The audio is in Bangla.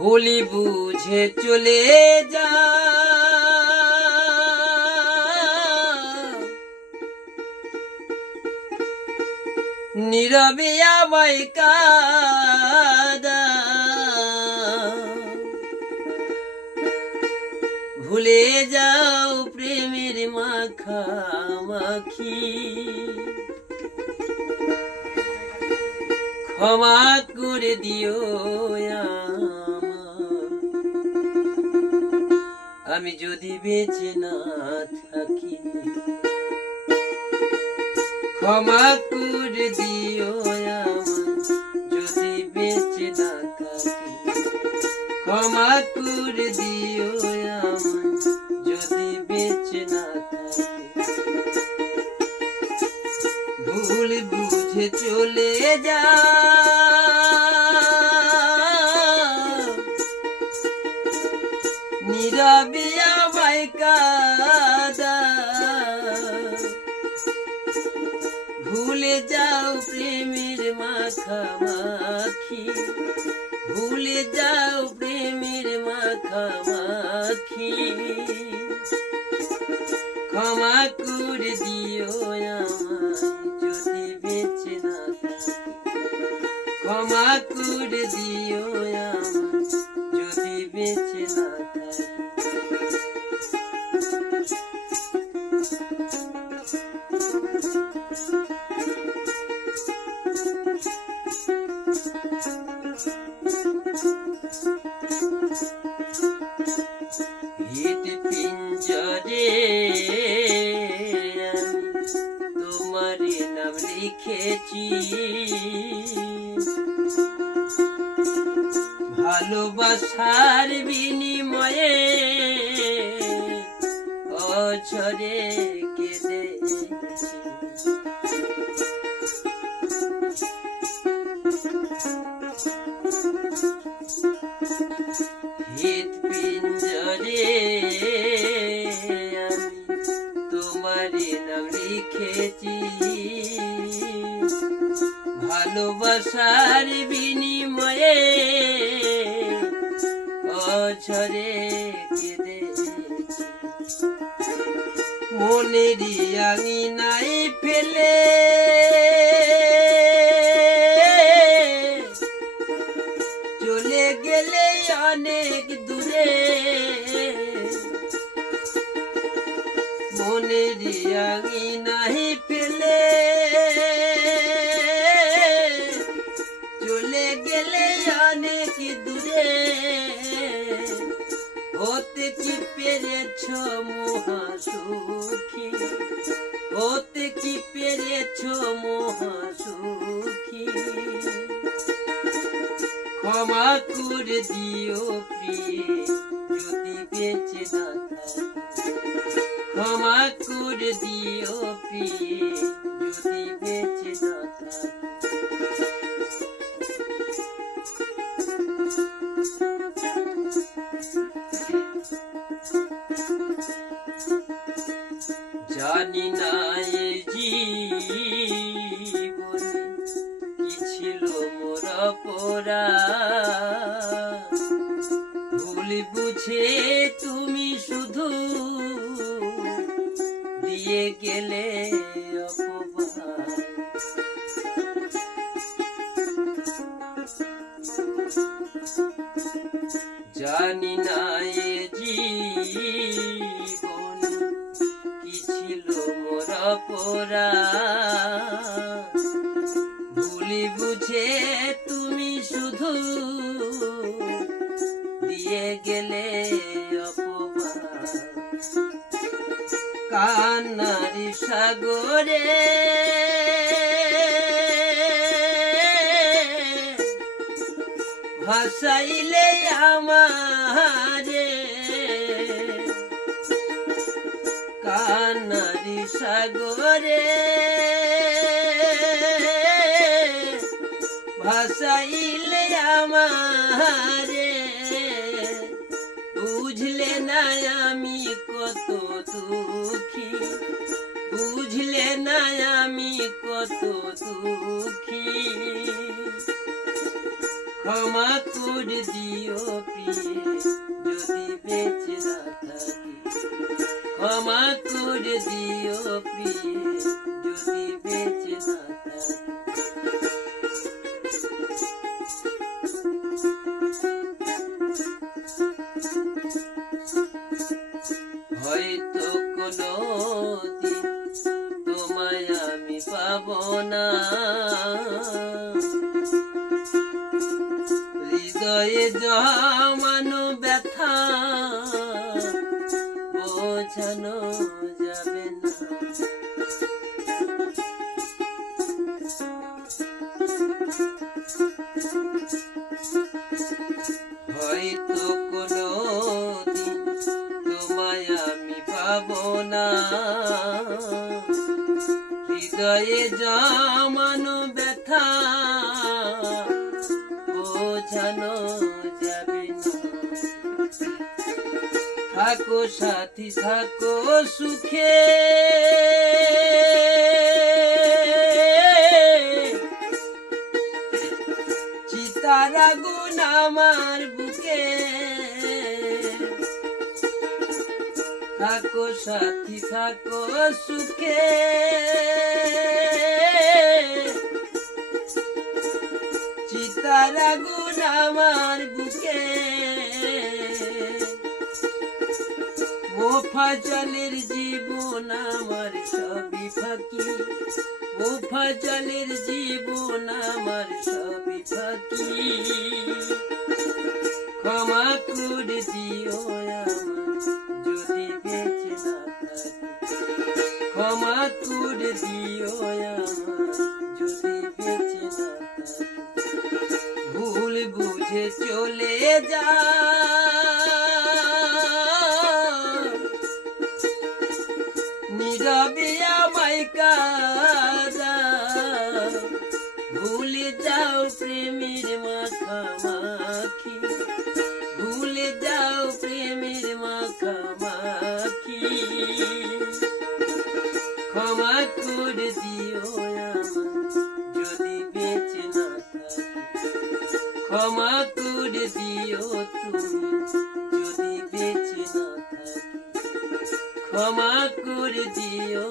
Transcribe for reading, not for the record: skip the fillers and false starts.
ভুলি বুঝে চলে যা নীরবে আমায় কাঁদা ভুলে যাও প্রেমের মাখামাখি ক্ষমা করে দিও আমি যদি বেঁচে না থাকি ক্ষমা করে দিও যদি বেঁচে না থাকি ক্ষমা করে দিও যদি বেঁচে না থাকি ভুল বুঝে চলে যা নীরবে আমায় কাঁদা ভুলে যাও প্রেমের মাখামাখি ভুলে যাও প্রেমের মাখামাখি ক্ষমা করে দিও যদি বেঁচে না থাকি ক্ষমা করে দিও যদি বেঁচে না থাকি পিঞ্জরে তোমার নাম লিখেছি ভালোবাসার বিনিময়ে অঝরে কেঁদেছি হৃদ পিঞ্জরে তোমার নাম লিখেছি ভালোবাসার বিনিময়ে অঝরে কেঁদেছি মনের আঙিনায় ফেলে চলে গেলে অনেক দূরে মনের আঙিনায় ফেলে চলে গেলে অনেক দূরে হতে কি পেরেছ মহাসুখী হতে কি পেরেছ মহাসুখী ক্ষমা করে দিও প্রিয় যদি বেঁচে না থাকি ক্ষমা করে দিও প্রিয় যদি বেঁচে না থাকি জানি না এ জীবনে কি ছিল মোর অপরাধ ভুল বুঝে তুমি শুধু দিয়ে গেলে অপবাদ জানি না এ জীবনে কি ছিল মোর অপরাধ ভুল বুঝে তুমি শুধু দিয়ে গেলে অপবাদ কান্নারি সাগরে ভাসাইলে আমারে কান্নারি সাগরে ভাসাইলে আমারে বুঝলে না আমি কত দুঃখী বুঝলে না আমি কত দুঃখী ক্ষমা করে দিও প্রিয়ে যদি বেঁচে না থাকি, ক্ষমা করে দিও প্রিয়ে যদি বেঁচে না থাকি। হয়তো কোনো দিন তোমায় আমি পাবো না, হৃদয়ে জমানো ব্যথা বোঝানো যাবে না। হয়তো কোনো দিন তোমায় আমি পাবো না, হৃদয়ে জমানো ব্যথা বোঝানো যাবে না। থাকো সাথী থাকো সুখে, চিতার আগুন আমার বুকে, থাকো সাথী থাকো সুখে, চিতার আগুন আমার বুকে। মোফাজ্জলের জীবন আমার সবই ফাঁকি, মোফাজ্জলের জীবন আমার সবই ফাঁকি। ক্ষমা করে দিও আমার যদি বেঁচে না থাকি, ক্ষমা করে দিও আমার যদি বেঁচে না থাকি। ভুল বুঝে চলে যা, নীরবে আমায় কাঁদা, ভুলে যাও প্রেমের মাখামাখি, ভুলে যাও প্রেমের মাখামাখি। ক্ষমা করে দিও আমার যদি বেঁচে না থাকি, ক্ষমা করে দিও তুমি যদি বেঁচে না থাকি, ক্ষমা করে দিও।